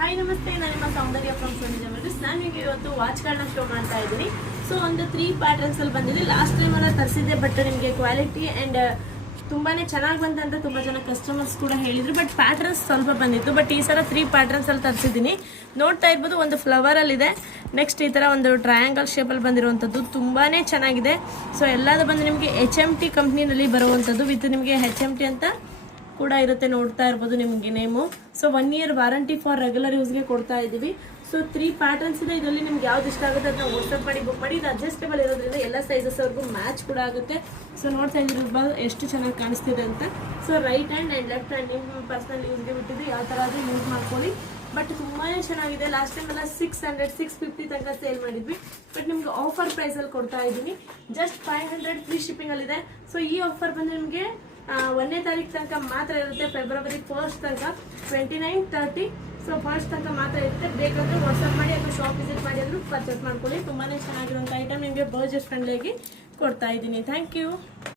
Hi ನಮಸ್ತೆ, ನಾನು ನಿಮ್ಮ ಸೌಂದರ್ಯ ಫ್ರಮ್ ಸೋನಿ ಜ್ಯುವೆಲರ್ಸ್. ನಾನು ನಿಮಗೆ ಇವತ್ತು ವಾಚ್ಗಳನ್ನ ಶೋ ಮಾಡ್ತಾ ಇದ್ದೀನಿ. ಸೊ ಒಂದು 3 ಪ್ಯಾಟರ್ನ್ಸ್ ಅಲ್ಲಿ ಬಂದಿದೆ. ಲಾಸ್ಟ್ ಟೈಮ್ ಎಲ್ಲ ತರಿಸಿದ್ದೆ, ಬಟ್ ನಿಮಗೆ ಕ್ವಾಲಿಟಿ ಆ್ಯಂಡ್ ತುಂಬಾ ಚೆನ್ನಾಗಿ ಬಂತಂತ ತುಂಬ ಜನ ಕಸ್ಟಮರ್ಸ್ ಕೂಡ ಹೇಳಿದ್ರು. ಬಟ್ ಪ್ಯಾಟರ್ನ್ಸ್ ಸ್ವಲ್ಪ ಬಂದಿತ್ತು. ಬಟ್ ಈ ಸಲ 3 ಪ್ಯಾಟರ್ನ್ಸ್ ಅಲ್ಲಿ ತರಿಸಿದ್ದೀನಿ. ನೋಡ್ತಾ ಇರ್ಬೋದು, ಒಂದು ಫ್ಲವರಲ್ಲಿದೆ. ನೆಕ್ಸ್ಟ್ ಈ ಥರ ಒಂದು ಟ್ರಯಾಂಗಲ್ ಶೇಪಲ್ಲಿ ಬಂದಿರುವಂಥದ್ದು ತುಂಬಾ ಚೆನ್ನಾಗಿದೆ. ಸೊ ಎಲ್ಲದು ಬಂದು ನಿಮಗೆ HMT ಕಂಪ್ನಿನಲ್ಲಿ ಬರುವಂಥದ್ದು ವಿತ್ ನಿಮಗೆ HMT ಅಂತ ಕೂಡ ಇರುತ್ತೆ. ನೋಡ್ತಾ ಇರ್ಬೋದು ನಿಮಗೆ name. So 1 year warranty for regular ಯೂಸ್ಗೆ ಕೊಡ್ತಾ ಇದ್ದೀವಿ. ಸೊ 3 ಪ್ಯಾಟರ್ನ್ಸ್ ಇದೆ. ಇದರಲ್ಲಿ ನಿಮ್ಗೆ ಯಾವ್ದು ಇಷ್ಟ ಆಗುತ್ತೆ ಅದನ್ನ ವಾಟ್ಸಪ್ ಮಾಡಿ ಬುಕ್ ಮಾಡಿ. ಇದು ಅಡ್ಜಸ್ಟಬಲ್ ಇರೋದ್ರಿಂದ ಎಲ್ಲ ಸೈಜಸ್ವರೆಗೂ ಮ್ಯಾಚ್ ಕೂಡ ಆಗುತ್ತೆ. ಸೊ ನೋಡ್ತಾ ಇದ್ದಿರ್ಬೋದು ಎಷ್ಟು ಚೆನ್ನಾಗಿ ಕಾಣಿಸ್ತಿದೆ ಅಂತ. So right hand and left hand ನಿಮ್ಮ ಪರ್ಸನಲ್ ಯೂಸ್ಗೆ ಬಿಟ್ಟಿದ್ದು ಯಾವ ಥರ ಆದರೂ ಯೂಸ್ ಮಾಡ್ಕೊಳ್ಳಿ. ಬಟ್ ತುಂಬಾ ಚೆನ್ನಾಗಿದೆ. ಲಾಸ್ಟ್ ಟೈಮ್ ಎಲ್ಲ 600 650 ತನಕ ಸೇಲ್ ಮಾಡಿದ್ವಿ. ಬಟ್ ನಿಮ್ಗೆ ಆಫರ್ ಪ್ರೈಸಲ್ಲಿ ಕೊಡ್ತಾ ಇದ್ದೀನಿ. ಜಸ್ಟ್ 500 ಫ್ರೀ ಶಿಪ್ಪಿಂಗಲ್ಲಿದೆ. ಸೊ ಈ ಆಫರ್ ಬಂದು ನಿಮಗೆ 1ನೇ ತಾರೀಕು ತನಕ ಮಾತ್ರ ಇರುತ್ತೆ. ಫೆಬ್ರವರಿ 1st ತನಕ 29, 30. ಸೊ 1st ತನಕ ಮಾತ್ರ ಇರುತ್ತೆ. ಬೇಕಾದರೆ ವಾಟ್ಸಪ್ ಮಾಡಿ ಅಥವಾ ಶಾಪ್ ವಿಸಿಟ್ ಮಾಡಿ ಆದರೂ ಪರ್ಚೇಸ್ ಮಾಡ್ಕೊಳ್ಳಿ. ತುಂಬಾ ಚೆನ್ನಾಗಿರುವಂಥ ಐಟಮ್ ನಿಮಗೆ ಬಜೆಟ್ ಫ್ರೆಂಡ್ಲಿಯಾಗಿ ಕೊಡ್ತಾ ಇದ್ದೀನಿ. Thank you.